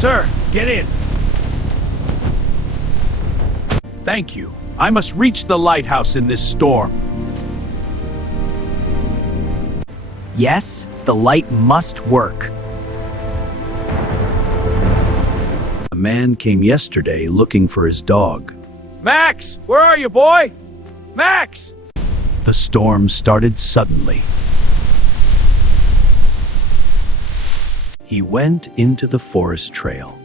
Sir, get in. Thank you. I must reach the lighthouse in this storm. Yes, the light must work. A man came yesterday looking for his dog. Max, where are you, boy? Max! The storm started suddenly. He went into the forest trail.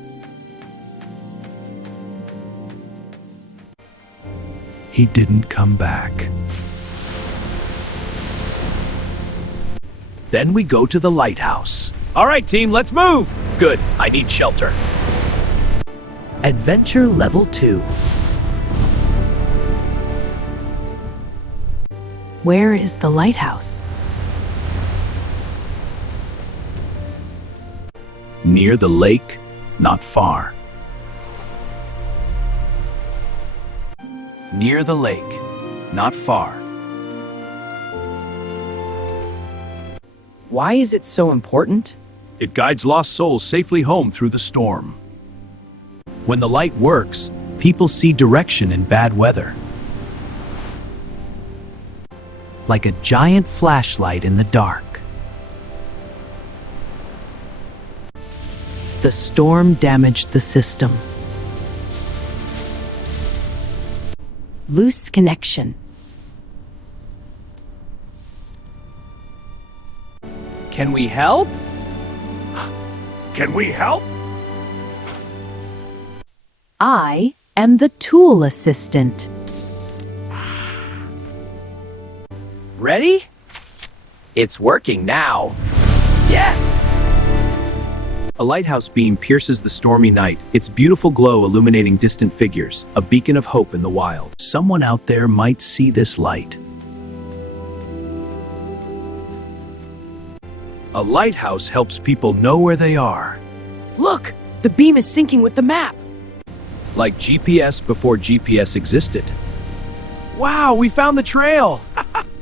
He didn't come back. Then we go to the lighthouse. All right, team, let's move. Good, I need shelter. Adventure Level 2. Where is the lighthouse? Near the lake, not far. Near the lake, not far. Why is it so important? It guides lost souls safely home through the storm. When the light works, people see direction in bad weather. Like a giant flashlight in the dark. The storm damaged the system. Loose connection. Can we help? Can we help? I am the tool assistant. Ready? It's working now. Yes! A lighthouse beam pierces the stormy night, its beautiful glow illuminating distant figures, a beacon of hope in the wild. Someone out there might see this light. A lighthouse helps people know where they are. Look! The beam is syncing with the map! Like GPS before GPS existed. Wow, we found the trail!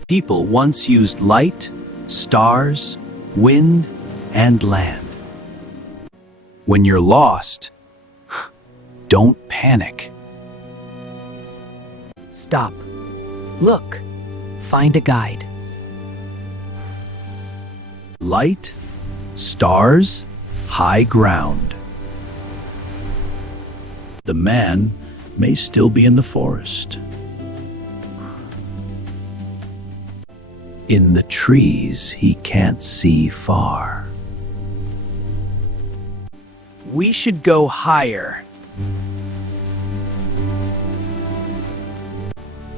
People once used light, stars, wind, and land. When you're lost, don't panic. Stop. Look. Find a guide. Light, stars, high ground. The man may still be in the forest. In the trees, he can't see far. We should go higher.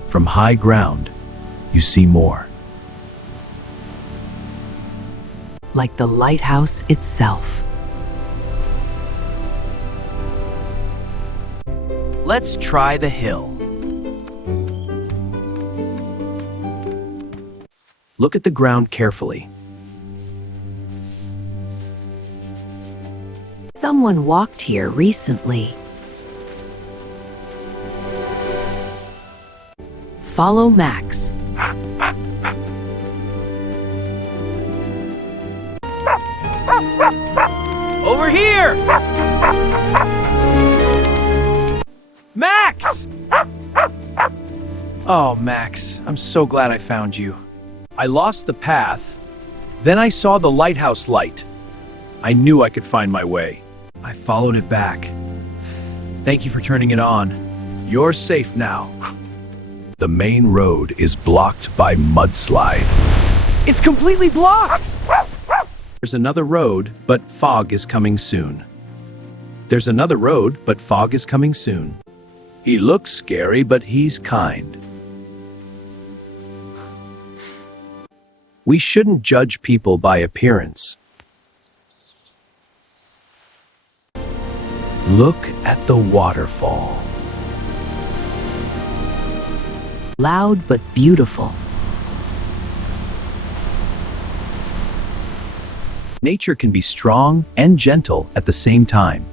From high ground, you see more. Like the lighthouse itself. Let's try the hill. Look at the ground carefully. Someone walked here recently. Follow Max. Over here! Max! Oh, Max, I'm so glad I found you. I lost the path. Then I saw the lighthouse light. I knew I could find my way. I followed it back. Thank you for turning it on. You're safe now. The main road is blocked by mudslide. It's completely blocked! There's another road, but fog is coming soon. There's another road, but fog is coming soon. He looks scary, but he's kind. We shouldn't judge people by appearance. Look at the waterfall. Loud but beautiful. Nature can be strong and gentle at the same time.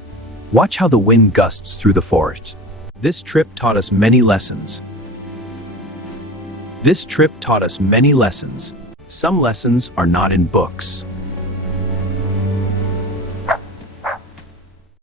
Watch how the wind gusts through the forest. This trip taught us many lessons. Some lessons are not in books.